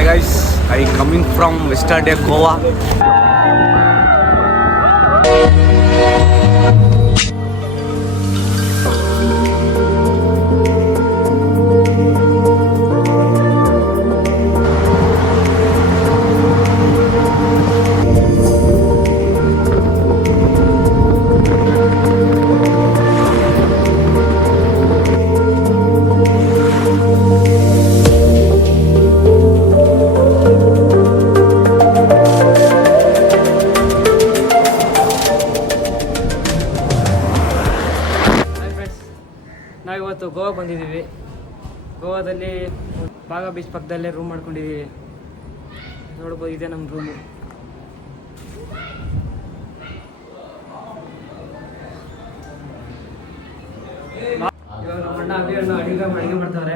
Hi guys, I coming from Westerday, Goa. ನಾವಿವತ್ತು ಗೋವಾ ಬಂದಿದ್ದೀವಿ. ಗೋವಾದಲ್ಲಿ ಬಾಗ ಬೀಚ್ ಪಕ್ಕದಲ್ಲೇ ರೂಮ್ ಮಾಡ್ಕೊಂಡಿದ್ದೀವಿ. ನೋಡ್ಬೋದು, ಇದೆ ನಮ್ಮ ರೂಮು. ಇವಾಗ ನಮ್ಮ ಅಣ್ಣ ಅಡುಗೆ ಮಾಡ್ತಾವ್ರೆ.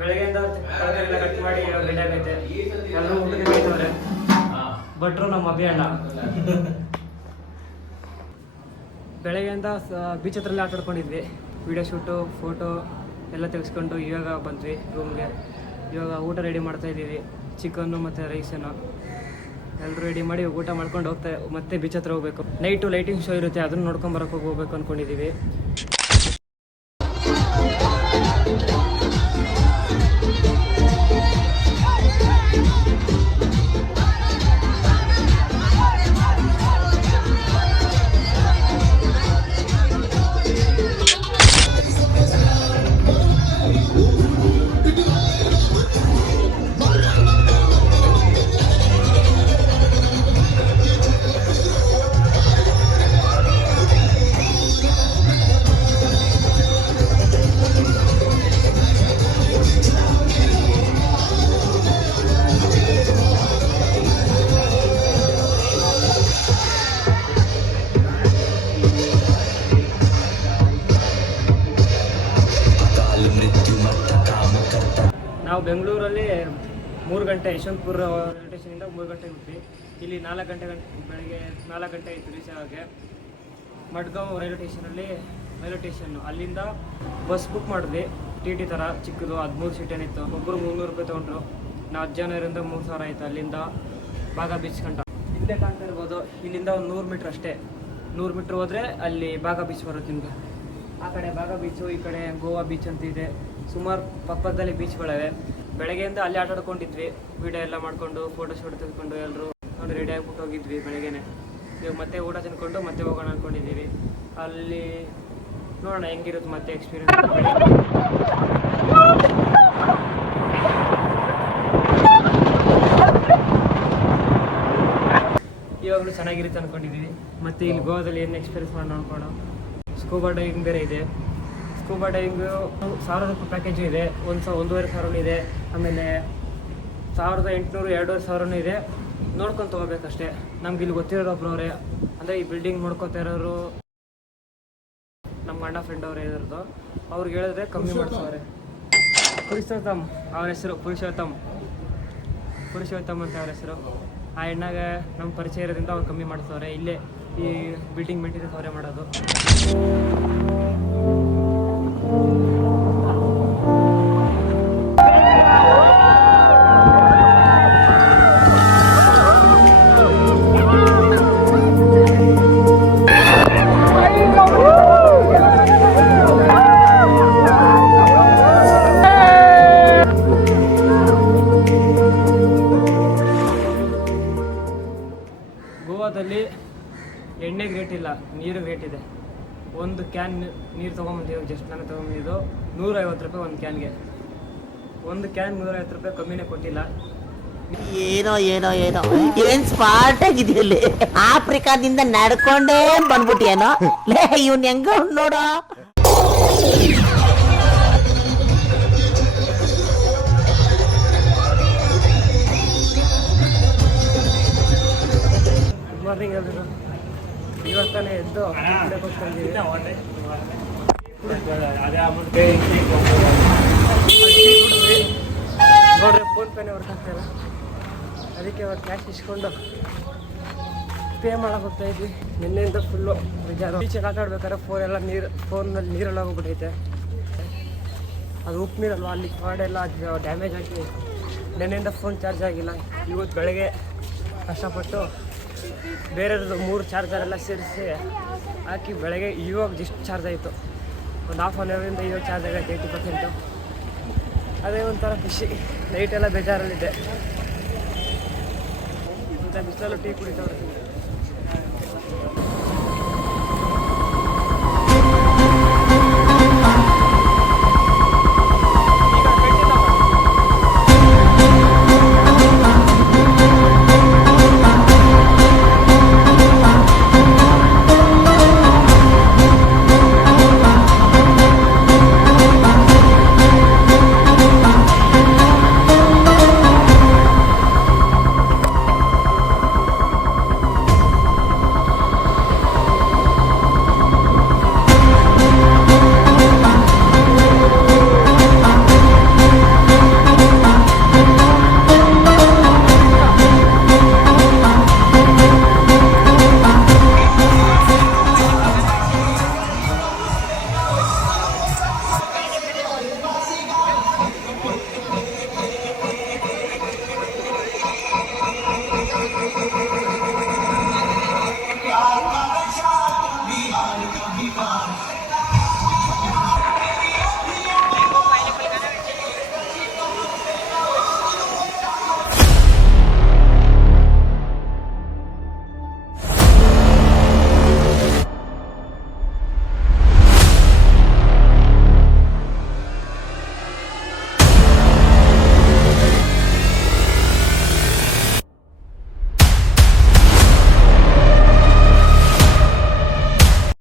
ಬೆಳಗ್ಗೆಯಿಂದ ತರಕಾರಿ ಕಟ್ ಮಾಡಿ ರೆಡಿ ಆಗೈತೆ. ಎಲ್ಲರೂ ಊಟಕ್ಕೆ ಬೈತವ್ರೆ. ಭಟ್ರು ನಮ್ಮ ಅಭಿ ಅಣ್ಣ. ಬೆಳಗ್ಗೆಯಿಂದ ಬೀಚ್ ಹತ್ರಲ್ಲೇ ಆಟ ಆಡ್ಕೊಂಡಿದ್ವಿ. ವಿಡಿಯೋ ಶೂಟು, ಫೋಟೋ ಎಲ್ಲ ತೆಗೆಸ್ಕೊಂಡು ಇವಾಗ ಬಂದ್ವಿ ರೂಮ್ಗೆ. ಇವಾಗ ಊಟ ರೆಡಿ ಮಾಡ್ತಾಯಿದ್ದೀವಿ. ಚಿಕನ್ನು ಮತ್ತು ರೈಸನ್ನು ಎಲ್ಲರೂ ರೆಡಿ ಮಾಡಿ ಊಟ ಮಾಡ್ಕೊಂಡು ಮತ್ತೆ ಬೀಚ್ ಹತ್ರ ಹೋಗ್ಬೇಕು. ನೈಟು ಲೈಟಿಂಗ್ ಶೋ ಇರುತ್ತೆ, ಅದನ್ನು ನೋಡ್ಕೊಂಬರಕ್ಕೆ ಹೋಗ್ಬೇಕು ಅಂದ್ಕೊಂಡಿದ್ದೀವಿ. ನಾವು ಬೆಂಗಳೂರಲ್ಲಿ 3 ಗಂಟೆ ಯಶವಂತಪುರ ರೈಲ್ವೆ ಸ್ಟೇಷನಿಂದ 3 ಗಂಟೆಗೆ ಬಿಟ್ವಿ. ಇಲ್ಲಿ 4 ಗಂಟೆ ಬೆಳಗ್ಗೆ 4 ಗಂಟೆ ಆಯಿತು ರೀಚ್ ಆಗೋಕ್ಕೆ. ಮಡ್ಗಾಂವ್ ರೈಲ್ವೆ ಸ್ಟೇಷನ್ನು ಅಲ್ಲಿಂದ ಬಸ್ ಬುಕ್ ಮಾಡಿದ್ವಿ. ಟಿ ಥರ ಚಿಕ್ಕದು 13 ಸೀಟ್ ಏನಿತ್ತು. ಒಬ್ಬರು 300 ರೂಪಾಯಿ ತೊಗೊಂಡ್ರು. 4 ಜನ ಇರೋದ್ರಿಂದ 3000 ಆಯಿತು. ಅಲ್ಲಿಂದ ಬಾಗ ಬೀಚ್ ಗಂಟ ಇಲ್ಲೇ ಕಾಣ್ತಾ ಇರ್ಬೋದು. ಇಲ್ಲಿಂದ ಒಂದು 100 ಮೀಟ್ರ್ ಅಷ್ಟೇ. 100 ಮೀಟ್ರ್ ಹೋದರೆ ಅಲ್ಲಿ ಬಾಗ ಬೀಚ್ ಬರುತ್ತೆ ನಿಮ್ಗೆ. ಆ ಕಡೆ ಬಾಗ ಬೀಚು, ಈ ಕಡೆ ಗೋವಾ ಬೀಚ್ ಅಂತ ಇದೆ. ಸುಮಾರು ಪಕ್ಕದಲ್ಲಿ ಬೀಚ್ಗಳಿವೆ. ಬೆಳಗ್ಗೆಯಿಂದ ಅಲ್ಲಿ ಆಟ ಆಡ್ಕೊಂಡಿದ್ವಿ. ವಿಡಿಯೋ ಎಲ್ಲ ಮಾಡಿಕೊಂಡು ಫೋಟೋ ಶೂಟ್ ತೆಗೆದುಕೊಂಡು ಎಲ್ಲರೂ ನೋಡಿ ರೆಡಿ ಆಗಿಬಿಟ್ಟು ಹೋಗಿದ್ವಿ ಬೆಳಗ್ಗೆನೆ. ಇವಾಗ ಮತ್ತೆ ಊಟ ತಿನ್ಕೊಂಡು ಮತ್ತೆ ಹೋಗೋಣ ಅಂದ್ಕೊಂಡಿದ್ದೀವಿ. ಅಲ್ಲಿ ನೋಡೋಣ ಹೆಂಗಿರುತ್ತೆ ಮತ್ತೆ ಎಕ್ಸ್ಪೀರಿಯನ್ಸ್. ಇವಾಗಲೂ ಚೆನ್ನಾಗಿರುತ್ತೆ ಅಂದ್ಕೊಂಡಿದ್ದೀವಿ. ಮತ್ತು ಇಲ್ಲಿ ಗೋವಾದಲ್ಲಿ ಏನು ಎಕ್ಸ್ಪೀರಿಯನ್ಸ್ ಮಾಡಿ ನೋಡ್ಕೊಂಡು ಸ್ಕೂಬಾ ಡೈವಿಂಗ್ ಬೇರೆ ಇದೆ. ಸ್ಕೂಬಾ ಡೈವಿಂಗು 1000 ರೂಪಾಯಿ ಪ್ಯಾಕೇಜು ಇದೆ. 1,500 ಇದೆ. ಆಮೇಲೆ 1800-2500 ಇದೆ. ನೋಡ್ಕೊಂಡು ತೊಗೋಬೇಕಷ್ಟೇ. ನಮ್ಗೆ ಇಲ್ಲಿ ಗೊತ್ತಿರೋರು ಒಬ್ಬರವ್ರೆ, ಅಂದರೆ ಈ ಬಿಲ್ಡಿಂಗ್ ನೋಡ್ಕೊತಾ ಇರೋರು ನಮ್ಮ ಅಣ್ಣ ಫ್ರೆಂಡ್ ಅವರೇ ಇರೋದು. ಅವ್ರಿಗೆ ಹೇಳಿದ್ರೆ ಕಮ್ಮಿ ಮಾಡ್ಸೋರೆ. ಪುರುಷೋತ್ತಮ್ ಅವ್ರ ಹೆಸರು, ಪುರುಷೋತ್ತಮ್ ಅಂತ ಅವ್ರ ಹೆಸರು. ಆ ಎಣ್ಣಾಗ ನಮ್ಮ ಪರಿಚಯ ಇರೋದ್ರಿಂದ ಅವ್ರು ಕಮ್ಮಿ ಮಾಡ್ಸೋರೆ. ಇಲ್ಲೇ ಈ ಬಿಲ್ಡಿಂಗ್ ಮೇಂಟೆನೆನ್ಸ್ ಅವರೇ ಮಾಡೋದು. ಗೋವಾದಲ್ಲಿ ಎಣ್ಣೆಗೆ ರೇಟ್ ಇಲ್ಲ, ನೀರಿಗೆ ರೇಟ್ ಇದೆ. ಒಂದು ಕ್ಯಾನ್ ನೀರು ತೊಗೊಂಬಂದಿದ್ದೀವಿ. ಜಸ್ಟ್ ನಾನು ತೊಗೊಂಬಂದಿದ್ದು 150 ರೂಪಾಯಿ ಒಂದು ಕ್ಯಾನ್ಗೆ. ಒಂದು ಕ್ಯಾನ್ 150 ರೂಪಾಯಿ ಕಮ್ಮಿನೇ ಕೊಟ್ಟಿಲ್ಲ. ಏನೋ ಏನ್ ಸ್ಮಾರ್ಟ್ ಆಗಿದೆಯಲ್ಲಿ. ಆಫ್ರಿಕಾದಿಂದ ನಡ್ಕೊಂಡೇ ಬಂದ್ಬಿಟ್ಟಿಯೇನೋ ಲೇ ಇವ್ನ ಹೆಂಗ ನೋಡ. ಗುಡ್ ಮಾರ್ನಿಂಗ್ ಎಲ್ಲರೂ. ಇವತ್ತಾನೆ ಎದ್ದು ನೋಡ್ರಿ ಫೋನ್ ಪೇನೇ ವರ್ಕ್ ಆಗ್ತಾಯಿಲ್ಲ. ಅದಕ್ಕೆ ಅವ್ರು ಕ್ಯಾಶ್ ಇಸ್ಕೊಂಡು ಪೇ ಮಾಡಕ್ಕೆ ಹೋಗ್ತಾ ಇದ್ವಿ. ನಿನ್ನೆಯಿಂದ ಫುಲ್ಲು ಬೇಜಾರು. ಬೀಚಲ್ಲಿ ಆಟ ಆಡ್ಬೇಕಾದ್ರೆ ಫೋನಲ್ಲಿ ನೀರೆಲ್ಲ ಹೋಗ್ಬಿಟ್ಟೈತೆ. ಅದು ಉಪ್ಪು ನೀರಲ್ವ, ಅಲ್ಲಿ ಎಲ್ಲ ಡ್ಯಾಮೇಜ್ ಆಗಿ ನೆನ್ನೆಯಿಂದ ಫೋನ್ ಚಾರ್ಜ್ ಆಗಿಲ್ಲ. ಇವತ್ತು ಬೆಳಗ್ಗೆ ಕಷ್ಟಪಟ್ಟು ಬೇರೆಯವ್ರದ್ದು 3 ಚಾರ್ಜರೆಲ್ಲ ಸೇರಿಸಿ ಹಾಕಿ ಬೆಳಗ್ಗೆ ಇವಾಗ ಜಸ್ಟ್ ಚಾರ್ಜ್ ಆಯಿತು. ಒಂದು ಹಾಫ್ ಆನ್ ಅವರಿಂದ ಇವಾಗ ಚಾರ್ಜ್ ಆಗೈತೆ 80%. ಅದೇ ಒಂಥರ ಖುಷಿ. ನೈಟೆಲ್ಲ ಬೇಜಾರಲ್ಲಿದ್ದೆ. ಇಂಥ ಬಿಸಿಲಲ್ಲೂ ಟೀ ಕುಡಿತವ್ರೆ.